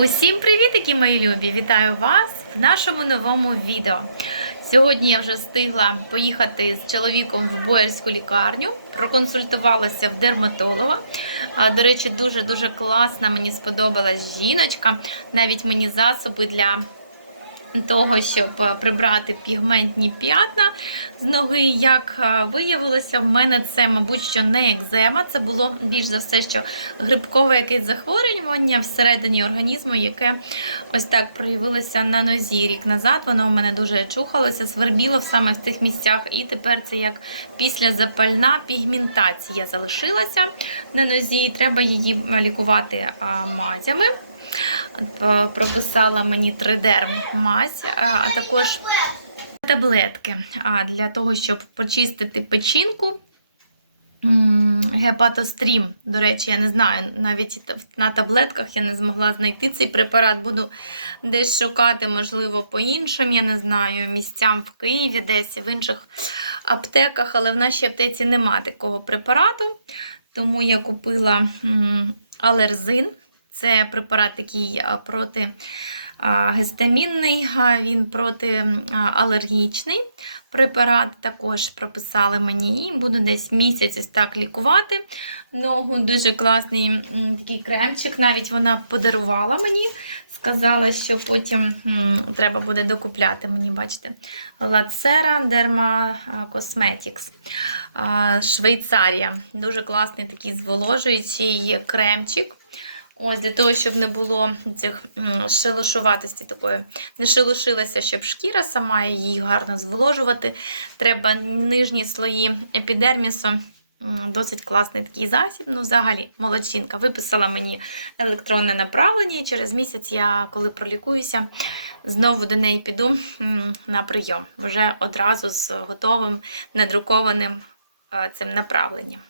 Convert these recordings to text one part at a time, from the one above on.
Усім привітики, мої любі! Вітаю вас в нашому новому відео. Сьогодні я вже встигла поїхати з чоловіком в Боярську лікарню, проконсультувалася в дерматолога. До речі, дуже-дуже класна, мені сподобалась жіночка. Навіть мені засоби для того, щоб е, прибрати пігментні п'ятна з ноги. Як е, виявилося, в мене це, мабуть, що не екзема, це було більш за все, що грибкове якесь захворювання всередині організму, яке ось так проявилося на нозі рік назад. Воно у мене дуже чухалося, свербіло саме в цих місцях, і тепер це як післязапальна пігментація залишилася на нозі, і треба її лікувати мазями. П- прописала мені тридерм мазь, а а також таблетки для того, щоб почистити печінку. Гепатострім, до речі, я не знаю, навіть на таблетках я не змогла знайти цей препарат. Буду десь шукати, можливо, по іншим, я не знаю, місцям в Києві, десь в інших аптеках, але в нашій аптеці нема такого препарату. Тому я купила алерзин. Це препарат такий проти а, він протиалергічний препарат. Також прописали мені і буду десь місяць так лікувати. Ногу дуже класний такий кремчик. Навіть вона подарувала мені. Сказала, що потім треба буде докупляти мені, бачите, Лацера Derma Cosmetics. Швейцарія. Дуже класний такий зволожуючий кремчик. Ось для того, щоб не було цих шелушуватості такої, не шелушилася, щоб шкіра сама її гарно зволожувати. Треба нижні слої епідермісу. Досить класний такий засіб. Ну, взагалі, молодчинка. Виписала мені електронне направлення, і через місяць я, коли пролікуюся, знову до неї піду на прийом. Вже одразу з готовим надрукованим е, цим направленням.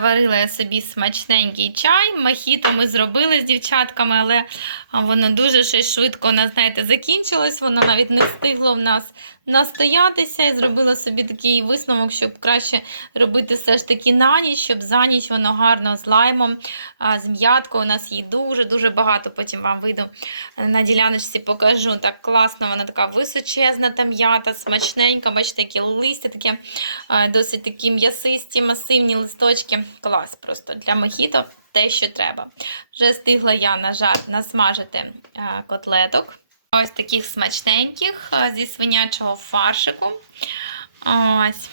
Варила я собі смачненький чай. Махіто ми зробили з дівчатками, але воно дуже ще швидко у нас, знаєте, закінчилось. Воно навіть не встигло в нас настоятися. І зробила собі такий висновок, щоб краще робити все ж таки на ніч, щоб за ніч воно гарно з лаймом, з м'яткою. У нас її дуже-дуже багато. Потім вам вийду на діляночці, покажу. Так класно, вона така височезна та м'ята, смачненька. Бачите, такі листя, такі а, досить такі м'ясисті, масивні листочки. Клас просто для мохіто те, що треба. Вже встигла я нажар, насмажити котлеток. Ось таких смачненьких зі свинячого фаршику. Ось.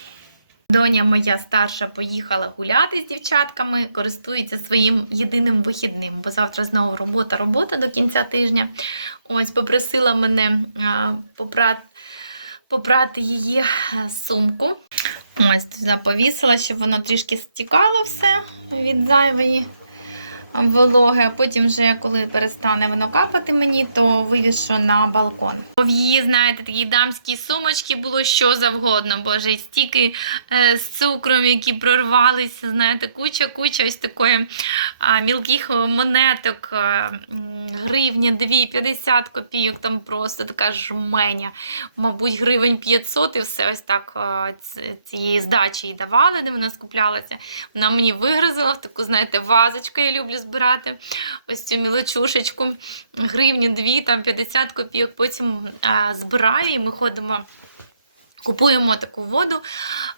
Доня моя старша поїхала гуляти з дівчатками, користується своїм єдиним вихідним, бо завтра знову робота, робота до кінця тижня. Ось попросила мене попрати, попрати її сумку. Ось туди повісила, щоб воно трішки стікало все від зайвої вологи, а потім вже коли перестане воно капати мені, то вивішу на балкон. В її, знаєте, такі дамські сумочки було що завгодно, боже, і стільки е, з цукром, які прорвалися, знаєте, куча-куча ось такої а, мілких монеток, а, м, гривня, 2, 50 копійок, там просто така жменя. Мабуть, гривень 500 і все ось так а, цієї здачі їй давали, де вона скуплялася. Вона мені вигрузила в таку, знаєте, вазочку, я люблю збирати. Ось цю мілочушечку, гривні, дві, там 50 копійок, потім а, збираю і ми ходимо. Купуємо таку воду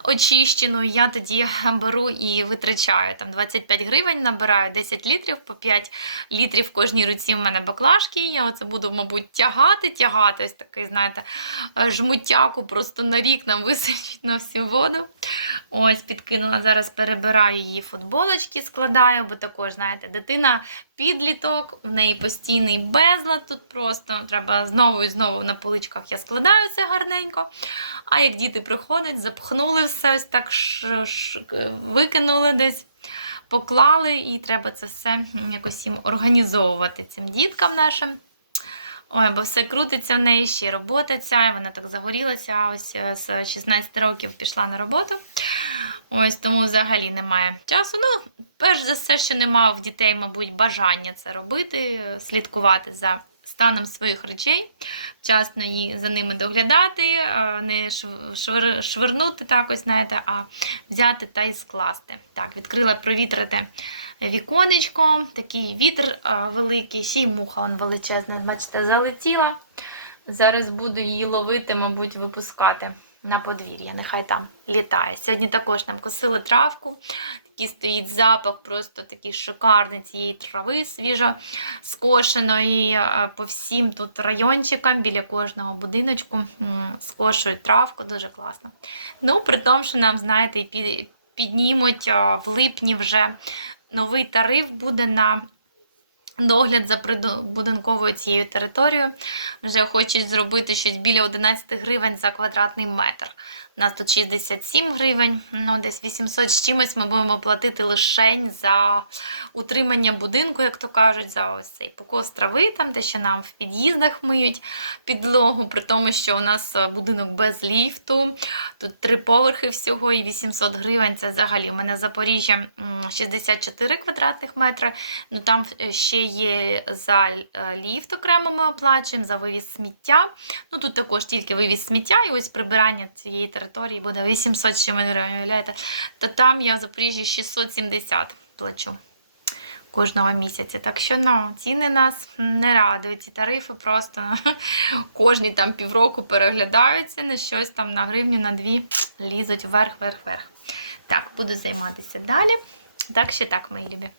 очищену, я тоді беру і витрачаю там 25 гривень, набираю 10 літрів, по 5 літрів в кожній руці в мене баклажки. Я оце буду, мабуть, тягати, тягати ось такий, знаєте, жмутяку просто на рік нам височить на всю воду. Ось підкинула, зараз перебираю її футболочки, складаю, бо також, знаєте, дитина підліток, в неї постійний безлад тут просто треба знову і знову на поличках я складаю це гарненько. А як діти приходять, запхнули все, ось так викинули десь, поклали, і треба це все якось їм організовувати цим діткам нашим. Ой, бо все крутиться в неї, ще й робота ця, і вона так загорілася. Ось е, з 16 років пішла на роботу. Ось тому взагалі немає часу. Ну, перш за все, що немає в дітей, мабуть, бажання це робити, слідкувати за станом своїх речей, вчасно за ними доглядати, е, не шв- швир- швирнути так ось, знаєте, а взяти та й скласти. Так, відкрила провітрити віконечко, такий вітер е, великий, ще й муха он величезна, бачите, залетіла. Зараз буду її ловити, мабуть, випускати на подвір'я. Нехай там літає. Сьогодні також нам косили травку. Такий стоїть запах, просто такий шикарний цієї трави свіжо скошеної е, по всім тут райончикам, біля кожного будиночку скошують травку, дуже класно. Ну, при тому, що нам, знаєте, піднімуть е, в липні вже новий тариф буде на догляд за прибудинковою цією територією. Вже хочуть зробити щось біля 11 гривень за квадратний метр. У нас тут 67 гривень, ну десь 800 з чимось ми будемо платити лишень за утримання будинку, як то кажуть, за ось цей покос трави, там де ще нам в під'їздах миють підлогу, при тому, що у нас е, будинок без ліфту, тут три поверхи всього і 800 гривень. Це взагалі у мене Запоріжжя 64 квадратних метри. Ну там е, ще є за е, ліфт окремо ми оплачуємо, за вивіз сміття. Ну тут також тільки вивіз сміття, і ось прибирання цієї території буде 800 ще мене уявляєте. То там я в Запоріжжі 670 плачу кожного місяця. Так що ну, ціни нас не радують. Ці тарифи просто кожні там півроку переглядаються на щось там на гривню, на дві лізуть вверх, вверх, вверх. Так, буду займатися далі. Так що так, мої любі.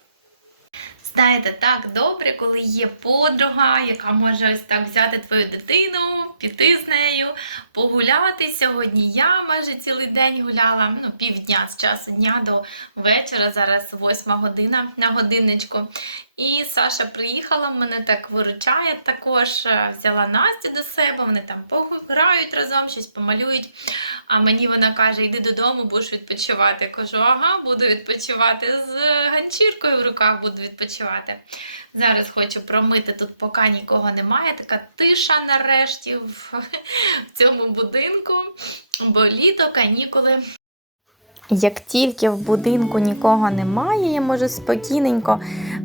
Знаєте, так добре, коли є подруга, яка може ось так взяти твою дитину, піти з нею, погуляти. Сьогодні я майже цілий день гуляла, ну, півдня з часу дня до вечора, зараз восьма година на годинничку. І Саша приїхала, мене так виручає також, е, взяла Настю до себе, вони там пограють разом, щось помалюють. А мені вона каже: йди додому, будеш відпочивати. Кажу, ага, буду відпочивати з ганчіркою в руках буду відпочивати. Зараз хочу промити тут, поки нікого немає. Така тиша нарешті в, в цьому будинку, бо літо, канікули. Як тільки в будинку нікого немає, я можу спокійненько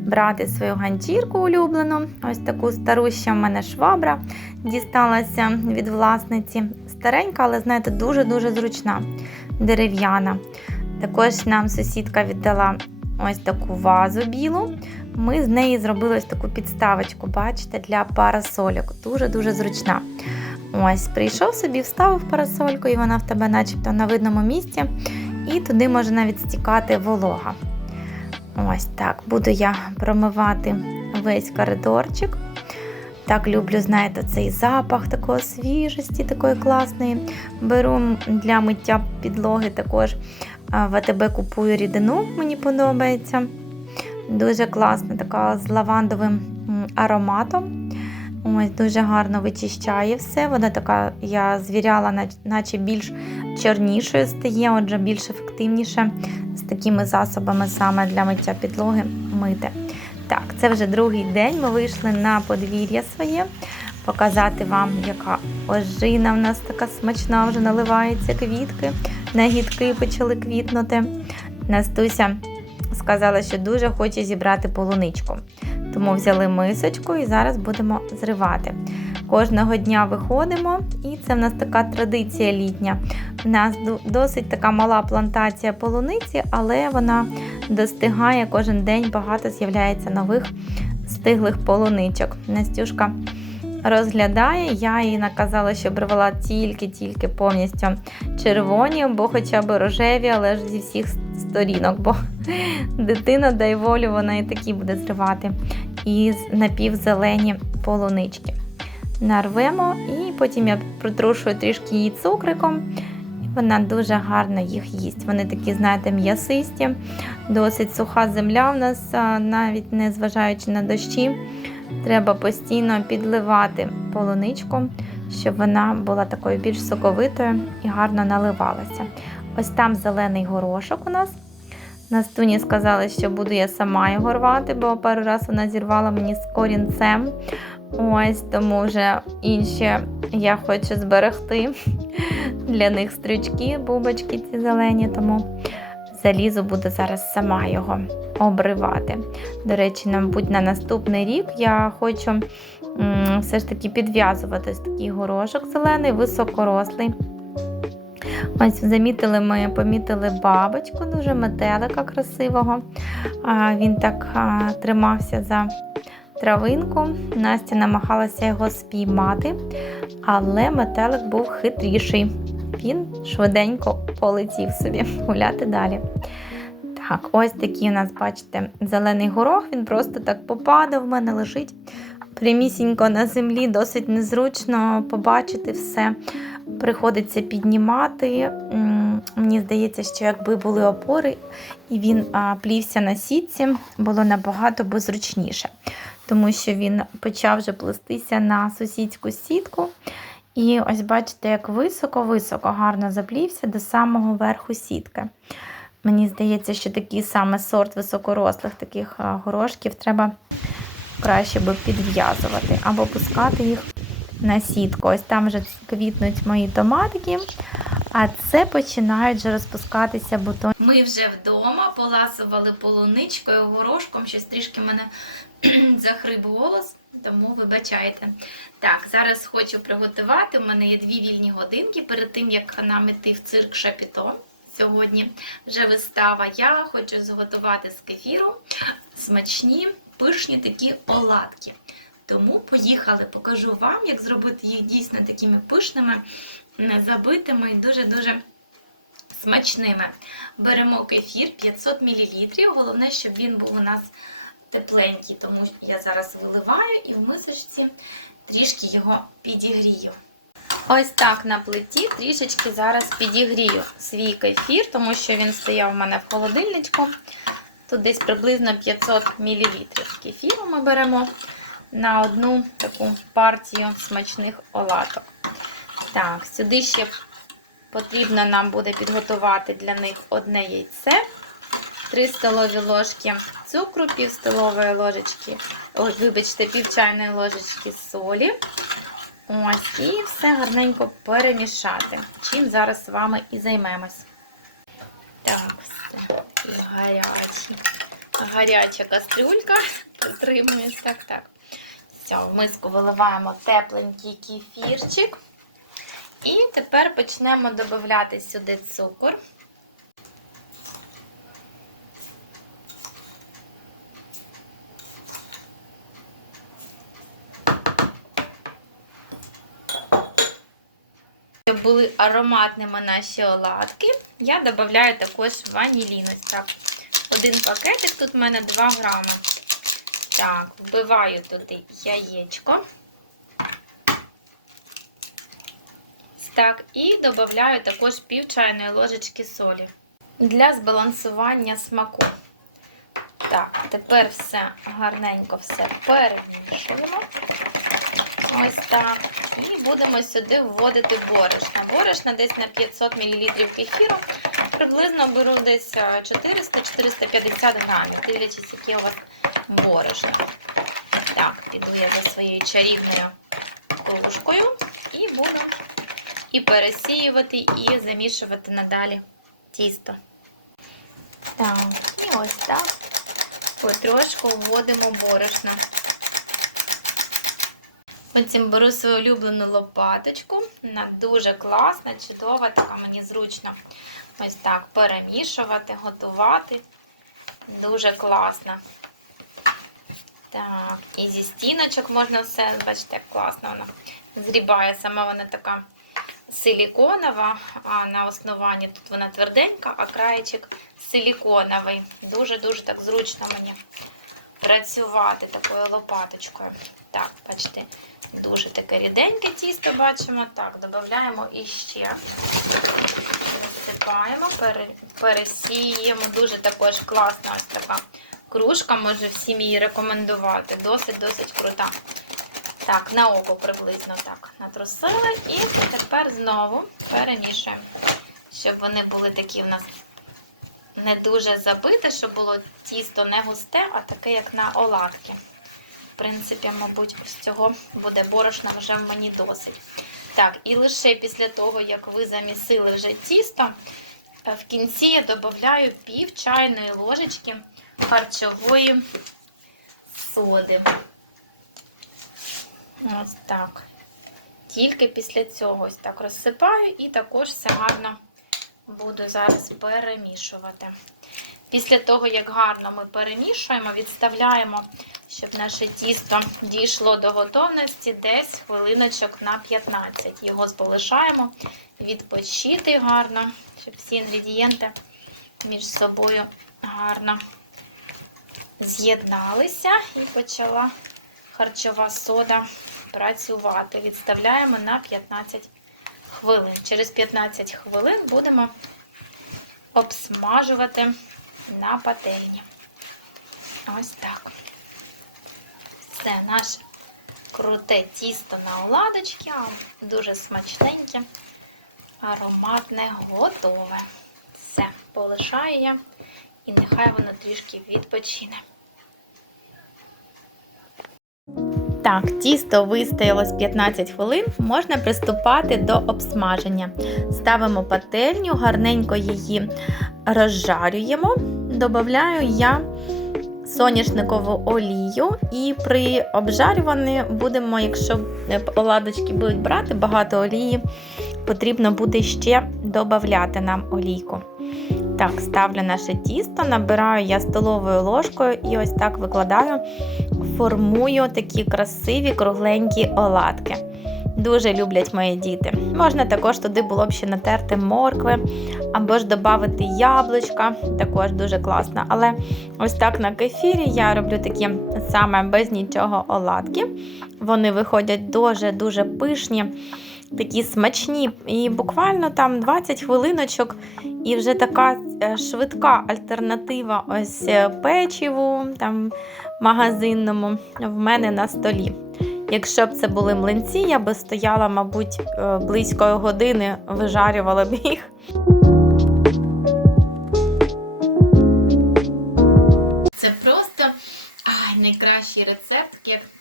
брати свою ганчірку улюблену. Ось таку старуща в мене швабра дісталася від власниці. Старенька, але знаєте, дуже-дуже зручна, дерев'яна. Також нам сусідка віддала ось таку вазу білу. Ми з неї зробили ось таку підставочку, бачите, для парасольок. Дуже-дуже зручна. Ось, прийшов собі, вставив парасольку, і вона в тебе, начебто, на видному місці і туди може навіть стікати волога. Ось так. Буду я промивати весь коридорчик. Так люблю, знаєте, цей запах такої свіжості, такої класної. Беру для миття підлоги також вТБ купую рідину, мені подобається. Дуже класна, така з лавандовим ароматом. Ось дуже гарно вичищає все. Вона така, я звіряла, наче більш чорнішою стає, отже, більш ефективніше з такими засобами саме для миття підлоги мити. Так, це вже другий день. Ми вийшли на подвір'я своє, показати вам, яка ожина в нас така смачна, вже наливається квітки, нагідки почали квітнути. Настуся сказала, що дуже хоче зібрати полуничку. Тому взяли мисочку і зараз будемо зривати. Кожного дня виходимо, і це в нас така традиція літня. У нас досить така мала плантація полуниці, але вона достигає кожен день, багато з'являється нових стиглих полуничок. Настюшка розглядає, я їй наказала, щоб рвала тільки-тільки повністю червоні, або хоча б рожеві, але ж зі всіх сторінок, бо дитина, дай волю, вона і такі буде зривати. І напівзелені полунички нарвемо, і потім я притрушую трішки її цукриком. Вона дуже гарно їх їсть. Вони такі, знаєте, м'ясисті, досить суха земля в нас, навіть не зважаючи на дощі. Треба постійно підливати полуничку, щоб вона була такою більш соковитою і гарно наливалася. Ось там зелений горошок у нас. Настуні сказали, що буду я сама його рвати, бо пару раз вона зірвала мені з корінцем. Ось тому вже інші я хочу зберегти для них стрючки, бубочки ці зелені, тому залізу буду зараз сама його обривати. До речі, мабуть, на наступний рік я хочу все ж таки підв'язувати такий горошок зелений, високорослий. Ось замітили ми, помітили бабочку, дуже метелика красивого. Він так тримався за травинку. Настя намагалася його спіймати, але метелик був хитріший. Він швиденько полетів собі гуляти далі. Так, ось такий у нас, бачите, зелений горох, він просто так попадав, в мене лежить прямісінько на землі, досить незручно побачити все. Приходиться піднімати. Мені здається, що якби були опори і він плівся на сітці, було набагато би зручніше, тому що він почав вже плестися на сусідську сітку. І ось бачите, як високо-високо гарно заплівся до самого верху сітки. Мені здається, що такий саме сорт високорослих таких горошків треба краще би підв'язувати або пускати їх на сітку. Ось там вже квітнуть мої томатики, а це починають вже розпускатися бутони. Ми вже вдома поласували полуничкою, горошком, щось трішки мене захрип голос, тому вибачайте. Так, зараз хочу приготувати. У мене є дві вільні годинки перед тим, як нам іти в цирк Шапіто. Сьогодні вже вистава. Я хочу зготувати з кефіру смачні, пишні такі оладки. Тому поїхали, покажу вам, як зробити їх дійсно такими пишними, забитими і дуже-дуже смачними. Беремо кефір 500 мл. Головне, щоб він був у нас тепленький, тому я зараз виливаю і в мисочці трішки його підігрію. Ось так на плиті трішечки зараз підігрію свій кефір, тому що він стояв у мене в холодильничку. Тут десь приблизно 500 мл кефіру ми беремо на одну таку партію смачних оладок. Так, сюди ще потрібно нам буде підготувати для них одне яйце, 3 столові ложки цукру, пів столової ложечки, ой, вибачте, пів чайної ложечки солі. Ось, і все гарненько перемішати. Чим зараз з вами і займемось. Так, гарячі. Гаряча кастрюлька. Притримуюсь. Так, так. Все, в миску виливаємо тепленький кефірчик. І тепер почнемо додати сюди цукор. Були ароматними наші оладки, я додаю також ванілінось. Один пакетик, тут в мене 2 грами. Так, вбиваю туди яєчко. Так, і додаю також пів чайної ложечки солі для збалансування смаку. Так, тепер все гарненько все перемішуємо. Ось так. І будемо сюди вводити борошно. Борошна десь на 500 мл кефіру. Приблизно беру десь 400-450 грамів, дивлячись, яке у вас борошно. Так, піду я за своєю чарівною кружкою і буду і пересіювати, і замішувати надалі тісто. Так, і ось так потрошку вводимо борошно. Потім беру свою улюблену лопаточку. Вона дуже класна, чудова, така мені зручно. Ось так перемішувати, готувати. Дуже класно. Так, і зі стіночок можна все, бачите, як класно вона зрібає. Сама вона така силіконова, а на основанні тут вона тверденька, а краєчик силіконовий. Дуже-дуже так зручно мені працювати такою лопаточкою. Так, бачите, дуже таке ріденьке тісто бачимо. Так, додаємо іще. Висипаємо, пере, пересіємо. Дуже також класна ось така кружка, можу всім її рекомендувати. Досить-досить крута. Так, на око приблизно так натрусили. І тепер знову перемішуємо, щоб вони були такі в нас не дуже забите, щоб було тісто не густе, а таке, як на оладки. В принципі, мабуть, ось цього буде борошна вже мені досить. Так, і лише після того, як ви замісили вже тісто, в кінці я додаю пів чайної ложечки харчової соди. Ось так. Тільки після цього ось так розсипаю і також все гарно буду зараз перемішувати. Після того, як гарно ми перемішуємо, відставляємо, щоб наше тісто дійшло до готовності десь хвилиночок на 15. Його залишаємо відпочити гарно, щоб всі інгредієнти між собою гарно з'єдналися і почала харчова сода працювати. Відставляємо на 15 хвилин. Через 15 хвилин будемо обсмажувати на пательні. Ось так. Все, наше круте тісто на оладочки, дуже смачненьке, ароматне, готове. Все, полишаю я і нехай воно трішки відпочине. Так, тісто вистоялось 15 хвилин, можна приступати до обсмаження. Ставимо пательню, гарненько її розжарюємо. Добавляю я соняшникову олію, і при обжарюванні будемо, якщо оладочки будуть брати багато олії, потрібно буде ще додати нам олійку. Так, ставлю наше тісто, набираю я столовою ложкою і ось так викладаю, формую такі красиві кругленькі оладки. Дуже люблять мої діти. Можна також туди було б ще натерти моркви або ж додати яблучка, також дуже класно. Але ось так на кефірі я роблю такі саме без нічого оладки. Вони виходять дуже-дуже пишні, такі смачні. І буквально там 20 хвилиночок, і вже така е, швидка альтернатива ось е, печиву там магазинному в мене на столі. Якщо б це були млинці, я би стояла, мабуть, е, близько години, вижарювала б їх. Це просто ай, найкращий рецепт,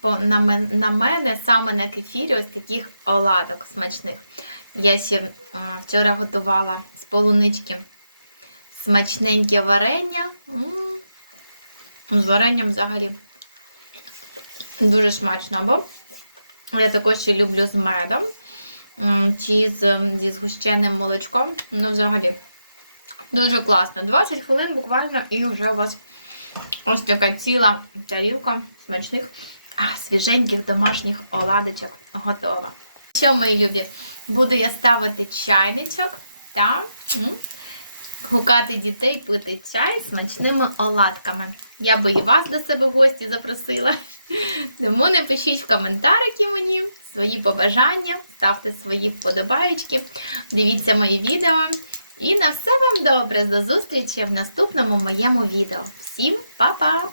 по, на, мен, на мене, саме на кефірі, ось таких оладок смачних. Я ще вчора готувала з полунички смачненьке варення. М, З варенням взагалі дуже смачно. Або я також ще люблю з медом чи з, зі згущеним молочком. Ну, взагалі, дуже класно. 20 хвилин буквально і вже у вас ось така ціла тарілка смачних, свіженьких домашніх оладочок готова. Що, мої любі, буду я ставити чайничок та гукати дітей пити чай смачними оладками. Я би і вас до себе в гості запросила. Тому напишіть в коментарики мені свої побажання, ставте свої вподобаєчки, дивіться мої відео. І на все вам добре. До зустрічі в наступному моєму відео. Всім па-па!